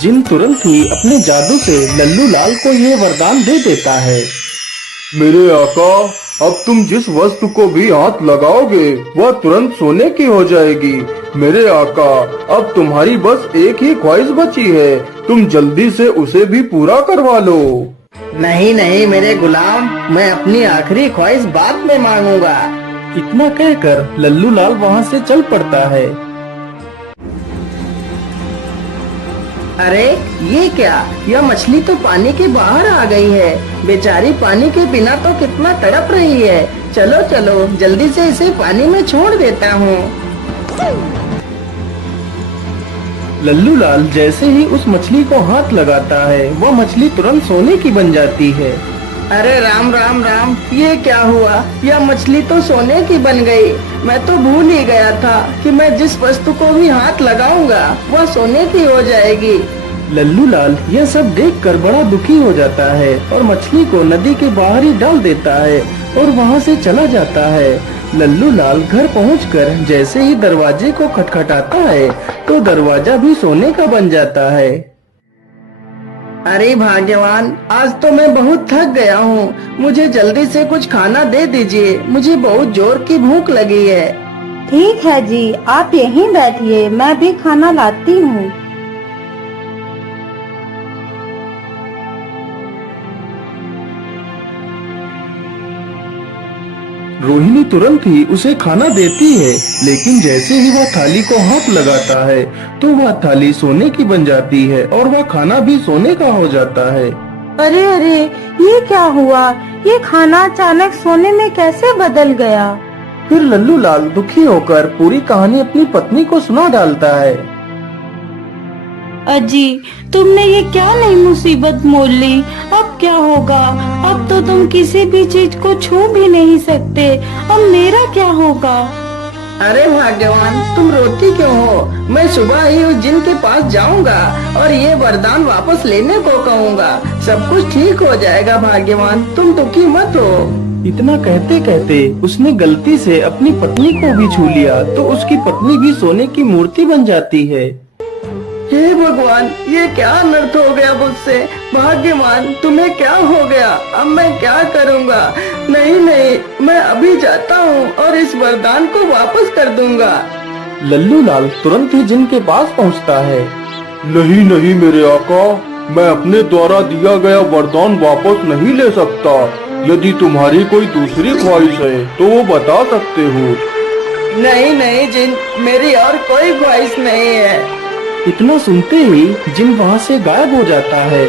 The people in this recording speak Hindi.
जिन तुरंत ही अपने जादू से लल्लू लाल को ये वरदान दे देता है। मेरे आका, अब तुम जिस वस्तु को भी हाथ लगाओगे वह तुरंत सोने की हो जाएगी। मेरे आका, अब तुम्हारी बस एक ही ख्वाहिश बची है, तुम जल्दी से उसे भी पूरा करवा लो। नहीं नहीं मेरे गुलाम, मैं अपनी आखिरी ख्वाहिश बाद में मांगूंगा। इतना कहकर लल्लू लाल वहाँ से चल पड़ता है। अरे ये क्या, यह मछली तो पानी के बाहर आ गई है। बेचारी पानी के बिना तो कितना तड़प रही है। चलो चलो जल्दी से इसे पानी में छोड़ देता हूँ। लल्लू लाल जैसे ही उस मछली को हाथ लगाता है वह मछली तुरंत सोने की बन जाती है। अरे राम राम राम, ये क्या हुआ? यह मछली तो सोने की बन गई। मैं तो भूल ही गया था कि मैं जिस वस्तु को भी हाथ लगाऊंगा वह सोने की हो जाएगी। लल्लू लाल यह सब देखकर बड़ा दुखी हो जाता है और मछली को नदी के बाहर ही डाल देता है और वहाँ से चला जाता है। लल्लू लाल घर पहुंचकर जैसे ही दरवाजे को खटखटाता है तो दरवाजा भी सोने का बन जाता है। अरे भाग्यवान, आज तो मैं बहुत थक गया हूँ। मुझे जल्दी से कुछ खाना दे दीजिए, मुझे बहुत जोर की भूख लगी है। ठीक है जी, आप यहीं बैठिए, मैं भी खाना लाती हूँ। रोहिणी तुरंत ही उसे खाना देती है, लेकिन जैसे ही वह थाली को हाथ लगाता है तो वह थाली सोने की बन जाती है और वह खाना भी सोने का हो जाता है। अरे अरे, ये क्या हुआ? ये खाना अचानक सोने में कैसे बदल गया? फिर लल्लू लाल दुखी होकर पूरी कहानी अपनी पत्नी को सुना डालता है। अजी, तुमने ये क्या नई मुसीबत मोल ली? अब क्या होगा? अब तो तुम किसी भी चीज को छू भी नहीं सकते। अब मेरा क्या होगा? अरे भाग्यवान, तुम रोती क्यों हो? मैं सुबह ही उस जिन के पास जाऊंगा और ये वरदान वापस लेने को कहूँगा। सब कुछ ठीक हो जाएगा भाग्यवान, तुम दुखी मत हो। इतना कहते कहते उसने गलती से अपनी पत्नी को भी छू लिया तो उसकी पत्नी भी सोने की मूर्ति बन जाती है। हे भगवान, ये क्या अनर्थ हो गया मुझसे? भाग्यवान, तुम्हें क्या हो गया? अब मैं क्या करूँगा? नहीं नहीं, मैं अभी जाता हूँ और इस वरदान को वापस कर दूंगा। लल्लू लाल तुरंत ही जिन के पास पहुंचता है। नहीं नहीं मेरे आका, मैं अपने द्वारा दिया गया वरदान वापस नहीं ले सकता। यदि तुम्हारी कोई दूसरी ख्वाहिश है तो वो बता सकते हो। नहीं नहीं जिन, मेरी और कोई ख्वाहिश नहीं है। इतना सुनते ही जिन वहाँ से गायब हो जाता है।